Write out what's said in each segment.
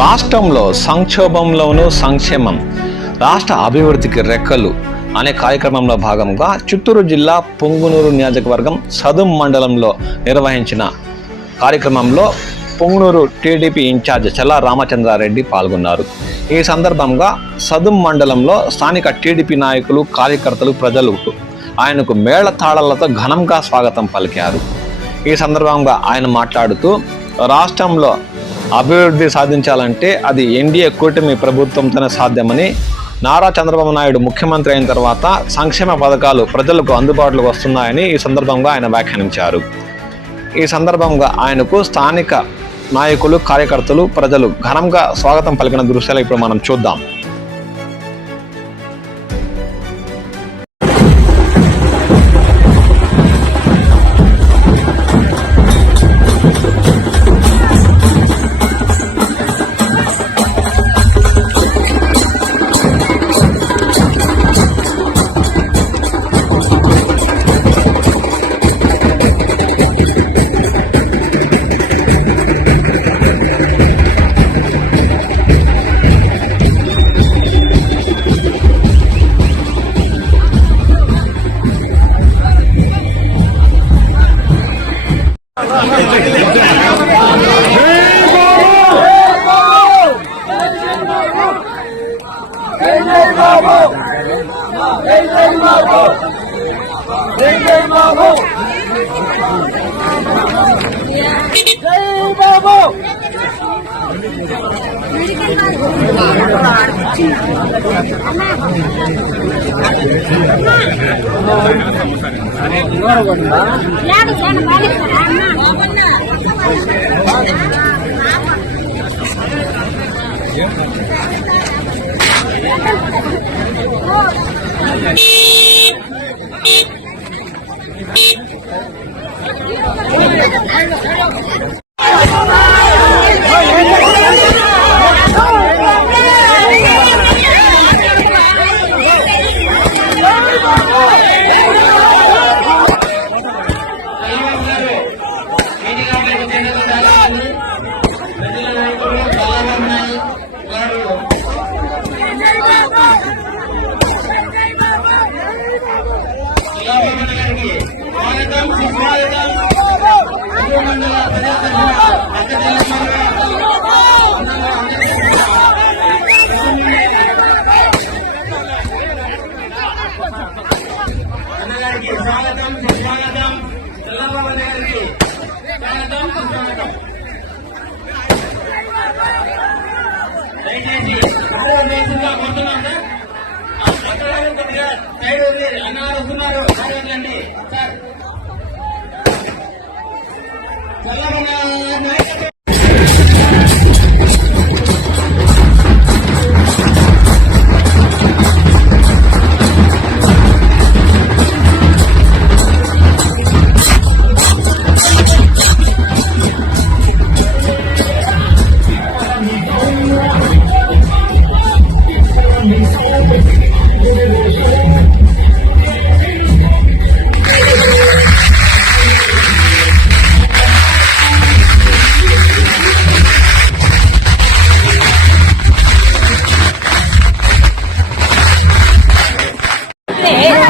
రాష్ట్రంలో సంక్షోభంలోనూ సంక్షేమం, రాష్ట్ర అభివృద్ధికి రెక్కలు అనే కార్యక్రమంలో భాగంగా చిత్తూరు జిల్లా పొంగునూరు నియోజకవర్గం సదుం మండలంలో నిర్వహించిన కార్యక్రమంలో పొంగునూరు టీడీపీ ఇన్ఛార్జ్ చల్లా రామచంద్రారెడ్డి పాల్గొన్నారు. ఈ సందర్భంగా సదుం మండలంలో స్థానిక టీడీపీ నాయకులు, కార్యకర్తలు, ప్రజలు ఆయనకు మేళతాళాలతో ఘనంగా స్వాగతం పలికారు. ఈ సందర్భంగా ఆయన మాట్లాడుతూ, రాష్ట్రంలో అభివృద్ధి సాధించాలంటే అది ఎన్డీఏ కూటమి ప్రభుత్వంతోనే సాధ్యమని, నారా చంద్రబాబు నాయుడు ముఖ్యమంత్రి అయిన తర్వాత సంక్షేమ పథకాలు ప్రజలకు అందుబాటులోకి వస్తున్నాయని ఈ సందర్భంగా ఆయన వ్యాఖ్యానించారు. ఈ సందర్భంగా ఆయనకు స్థానిక నాయకులు, కార్యకర్తలు, ప్రజలు ఘనంగా స్వాగతం పలికిన దృశ్యాలు ఇప్పుడు మనం చూద్దాం.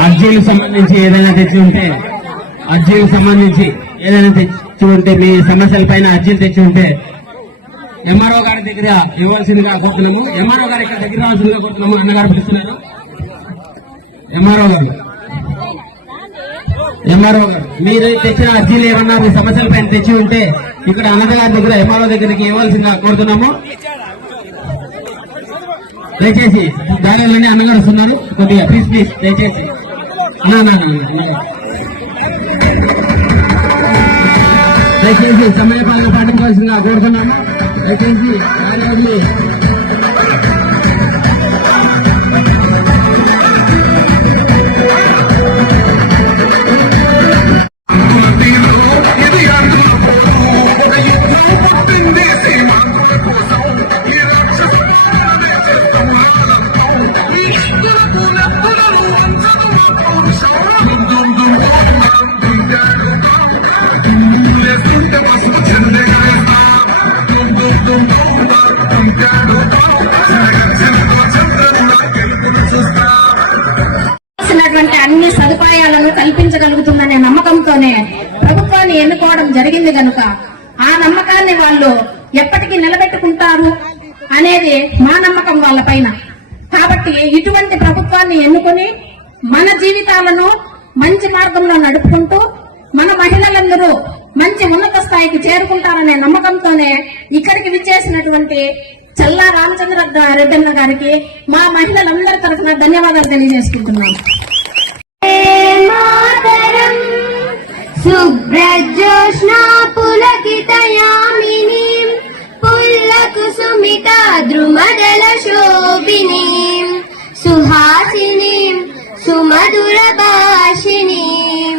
అర్జీలకు సంబంధించి ఏదైనా తెచ్చి ఉంటే మీ సమస్యల పైన అర్జీలు తెచ్చి ఉంటే ఎంఆర్ఓ గారి దగ్గర ఇవ్వాల్సిందిగా కోరుతున్నాము. ఎంఆర్ఓ గారి ఇక్కడ దగ్గర రావాల్సిందిగా కోరుతున్నాము. అన్నగారు పిలుస్తున్నారు. ఎంఆర్ఓ గారు మీరు తెచ్చిన అర్జీలు ఏమన్నా మీ సమస్యల పైన తెచ్చి ఉంటే ఇక్కడ అన్నగారి దగ్గర ఎంఆర్ఓ దగ్గరికి ఇవ్వాల్సిందిగా కోరుతున్నాము. దయచేసి దానిలోనే అన్నగారు వస్తున్నారు. కొద్దిగా ప్లీజ్ దయచేసి దయచేసి సమయపాలన పాటించవలసిందిగా కోరుతున్నాము. దయచేసి నమ్మకంతోనే ప్రభుత్వాన్ని ఎన్నుకోవడం జరిగింది కనుక ఆ నమ్మకాన్ని వాళ్ళు ఎప్పటికీ నిలబెట్టుకుంటారు అనేది మా నమ్మకం వాళ్ళ పైన. కాబట్టి ఇటువంటి ప్రభుత్వాన్ని ఎన్నుకొని మన జీవితాలను మంచి మార్గంలో నడుపుకుంటూ మన మహిళలందరూ మంచి ఉన్నత స్థాయికి చేరుకుంటారనే నమ్మకంతోనే ఇక్కడికి విచ్చేసినటువంటి చల్లా రామచంద్ర రెడ్డన్న గారికి మా మహిళలందరి తరఫున ధన్యవాదాలు తెలియజేసుకుంటున్నాం. శుభ్రజ్యోత్స్నా పులకితయామినీం పుల్లకుసుమిత ద్రుమదల శోభినీం సుహాసినీం సుమధుర భాషిణీం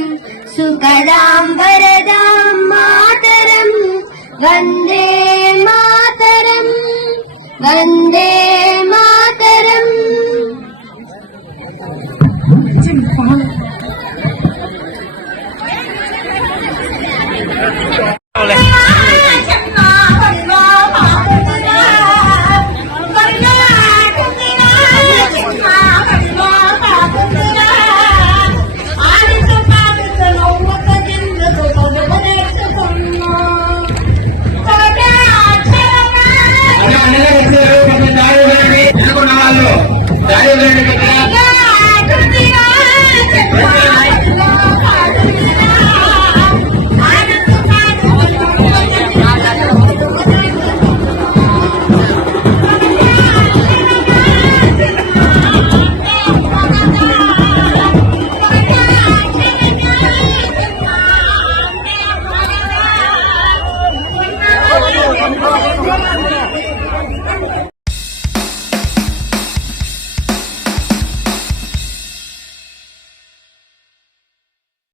సుకదాం వరదాం మాతరం వందే మాతరం వందే